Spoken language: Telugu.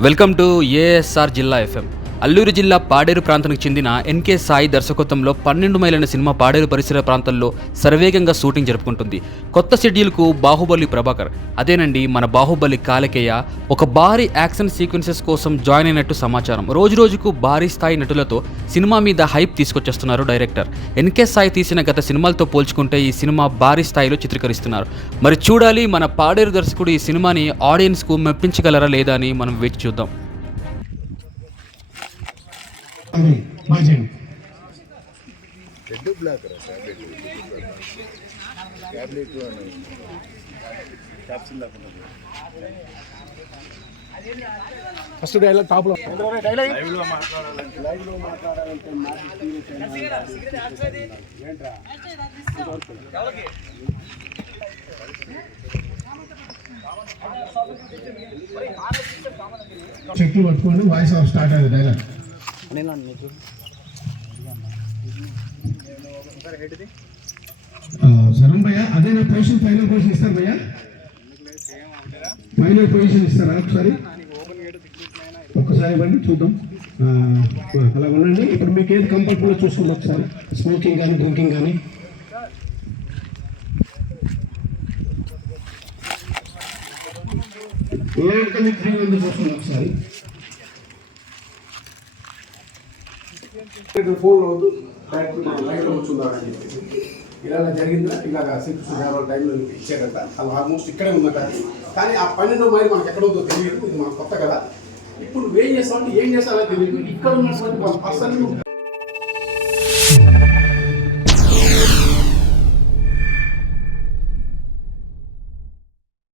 వెల్కమ్ టు ఏఎస్ఆర్ జిల్లా ఎఫ్ఎం అల్లూరు జిల్లా పాడేరు ప్రాంతానికి చెందిన ఎన్కే సాయి దర్శకత్వంలో పన్నెండు మైలైన సినిమా పాడేరు పరిసర ప్రాంతాల్లో సర్వేగంగా షూటింగ్ జరుపుకుంటుంది. కొత్త షెడ్యూల్కు బాహుబలి ప్రభాకర్. అదేనండి మన బాహుబలి కాలకేయ ఒక భారీ యాక్షన్ సీక్వెన్సెస్ కోసం జాయిన్ అయినట్టు సమాచారం. రోజు రోజుకు భారీ స్థాయి నటులతో సినిమా మీద హైప్ తీసుకొచ్చేస్తున్నారు డైరెక్టర్. ఎన్కే సాయి తీసిన గత సినిమాలతో పోల్చుకుంటే ఈ సినిమా భారీ స్థాయిలో చిత్రీకరిస్తున్నారు. మరి చూడాలి మన పాడేరు దర్శకుడు ఈ సినిమాని ఆడియన్స్కు మెప్పించగలరా లేదా అని మనం వేచి చూద్దాం. బాజండి రెడ్ బ్లాక్ లేకుండా ఫస్ట్ డైలాగ్ టాప్లో. లైవ్లో మాట్లాడాలంటే లైవ్లో మాట్లాడాలంటే చెట్లు పట్టుకోండి వాయిస్ ఆఫ్ స్టార్ట్ అయ్యేది డైలాగ్. సరం భయ్య అదే నా పొజిషన్ ఫైనల్ పొజిషన్ ఇస్తారు భయ్య? ఫైనల్ పొజిషన్ ఇస్తారా ఒకసారి? ఒక్కసారి ఇవ్వండి చూద్దాం. అలా ఉండండి. ఇప్పుడు మీకు ఏది కంఫర్టబుల్ చూసుకోండి ఒకసారి. స్మోకింగ్ కానీ డ్రింకింగ్ కానీ ఏదంటే మీకు ఫ్రీగా ఉంది చూసుకోండి ఒకసారి. ఫోన్ వద్దు డైరెక్ట్ మనం చెప్పేసి ఇలా జరిగిందా ఇలా సిక్స్ దేవాలయ టైంలో మీకు ఇచ్చారంట. అది ఆల్మోస్ట్ ఇక్కడే ఉందట కానీ ఆ పన్నెండు మైలు మనకు ఎక్కడ ఉందో తెలియదు ఇది మనకు కొత్త కదా. ఇప్పుడు ఏం చేస్తామంటే ఏం చేస్తావో తెలియదు. ఇక్కడ ఉన్నటువంటి పర్సన్